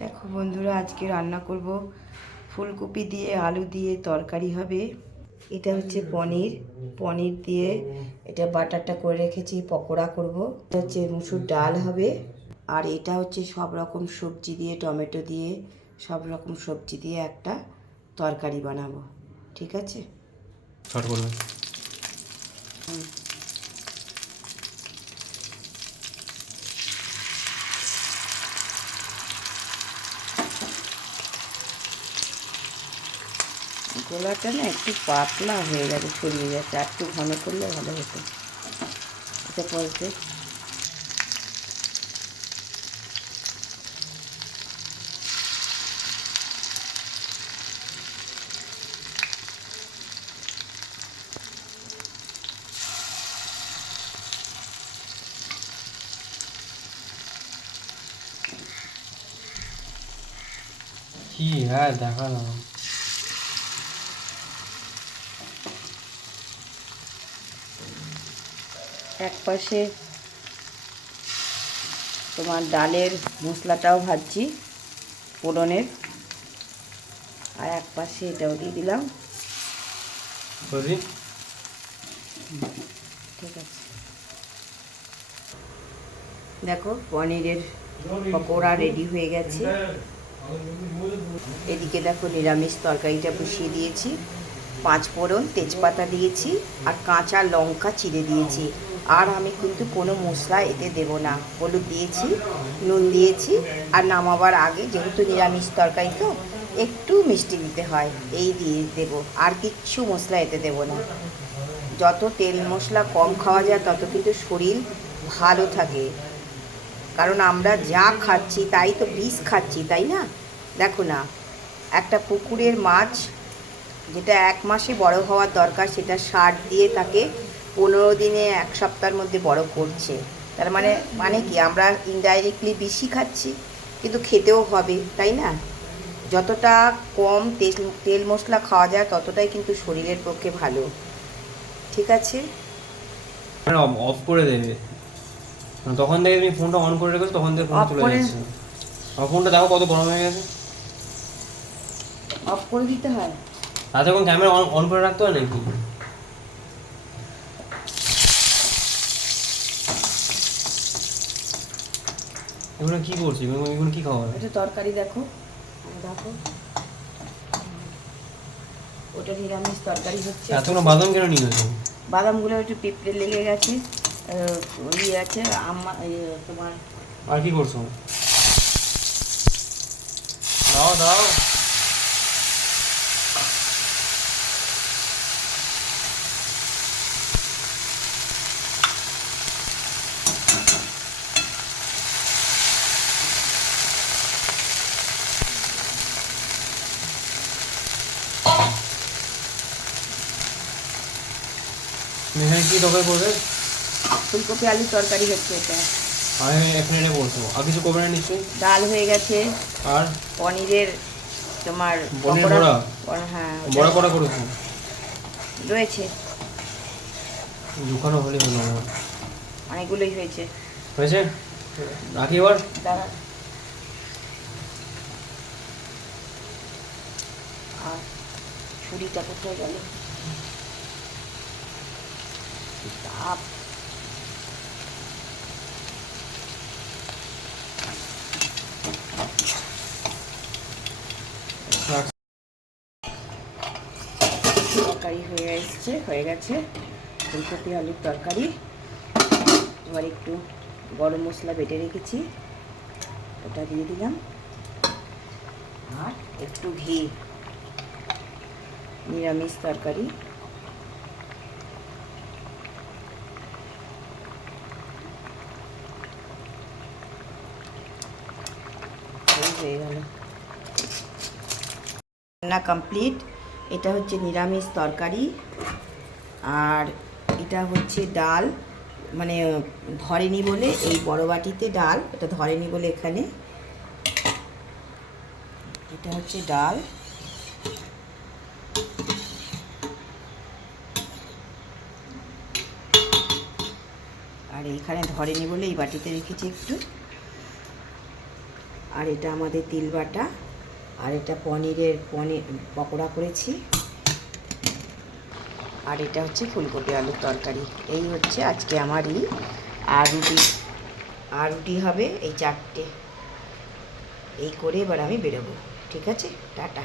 দেখো বন্ধুরা, আজকে রান্না করব ফুলকপি দিয়ে আলু দিয়ে তরকারি হবে। এটা হচ্ছে পনির পনির দিয়ে এটা বাটারটা করে রেখেছি, পকোড়া করব। এটা হচ্ছে মুসুর ডাল হবে। আর এটা হচ্ছে সব রকম সবজি দিয়ে, টমেটো দিয়ে, সব রকম সবজি দিয়ে একটা তরকারি বানাবো। ঠিক আছে, শর্ট করবে। গোলাটা না একটু পাতলা হয়ে গেছে, ছড়িয়ে যাচ্ছে, আর একটু ঘন করলে ভালো হতো। এটা বলতে কি হ্যাঁ দেখালাম। এক পাশে তোমার ডালের মশলাটাও ভাজছি ফোড়নের, আর এক পাশে এটাও দিয়ে দিলাম। ঠিক আছে, দেখো পনিরের পকোড়া রেডি হয়ে গেছে। এদিকে দেখো নিরামিষ তরকারিটা বসিয়ে দিয়েছি, 5 ফোড়ন, তেজপাতা দিয়েছি আর কাঁচা লঙ্কা চিড়ে দিয়েছি। আর আমি কিন্তু কোনো মশলা এতে দেব না, হলুদ দিয়েছি, নুন দিয়েছি, আর নামাবার আগে যেহেতু নিরামিষ তরকারি তো একটু মিষ্টি দিতে হয়, এই দিয়ে দেবো। আর কিচ্ছু মশলা এতে দেব না। যত তেল মশলা কম খাওয়া যায় তত কিন্তু শরীর ভালো থাকে, কারণ আমরা যা খাচ্ছি তাই তো বিষ খাচ্ছি, তাই না? দেখো না, একটা পুকুরের মাছ যেটা 1 মাসে বড় হওয়ার দরকার, সেটা সার দিয়ে তাকে 15 দিনে 1 সপ্তাহের মধ্যে বড় করছে। তার মানে কি, আমরা ইনডাইরেক্টলি বেশি খাচ্ছি, কিন্তু খেতেও হবে, তাই না? যতটা কম তেল মশলা খাওয়া যায় ততটাই কিন্তু শরীরের পক্ষে ভালো। ঠিক আছে, অফ করে দেবে, তখন থেকে তুমি ফোনটা অন করে রেখেছো, তখন থেকে ফোন চলে যাচ্ছে। আমার ফোনটা দেখো কত গরম হয়ে গেছে। অফ করে দিতে হয়। তাতে এখন ক্যামেরা অন করে রাখতে হয় নাকি? এগুলো কি করছি? এগুলো কি খাওয়া? এটা তরকারি, দেখো দেখো, ওটা নিরামিষ তরকারি হচ্ছে। এতগুলো বাদাম কেন নিয়ে গেছো? বাদামগুলো একটু পিঁপড়ে লেগে গেছে, ইয়ে আছে তোমার। আর কি করছো? দাও দাও। এখানে কি তরকারি করবে? ফুলকপি আলুর তরকারি হচ্ছে এটা। আমি এখন এটা বলছো, আর কিছু করবে না নিশ্চয়ই? ডাল হয়ে গেছে, আর পনিরের তোমার পনির বড়া? হ্যাঁ বড়া করা করেছো? রয়েছে, দোকানও হলে হলো না। অনেকগুলোই হয়েছে। হয়েছে, রাখি এবার। দাঁড়া, আর ছুরিটা কোথায় গেল? তাপ, তরকারি হয়ে গেছে ফুলকপি আলুর তরকারি। এবার একটু গরম মশলা বেটে রেখেছি, ওটা দিয়ে দিলাম, আর একটু ঘি। নিরামিষ তরকারি, হয়ে গেল, রান্না কমপ্লিট। এটা হচ্ছে নিরামিষ তরকারি, আর এটা হচ্ছে ডাল, মানে ধরেনি বলে এই বড় বাটিতে ডাল, এটা ধরেনি বলে এখানে। এটা হচ্ছে ডাল, আর এইখানে ধরেনি বলে এই বাটিতে রেখেছি একটু। আর এটা আমাদের তিল বাটা, আর এটা পনির পকোড়া করেছি, আর এটা হচ্ছে ফুলকপি আলুর তরকারি। এই হচ্ছে আজকে আমার আর রুটি হবে এই 4টে। এই করে এবার আমি বেরোবো। ঠিক আছে, টাটা।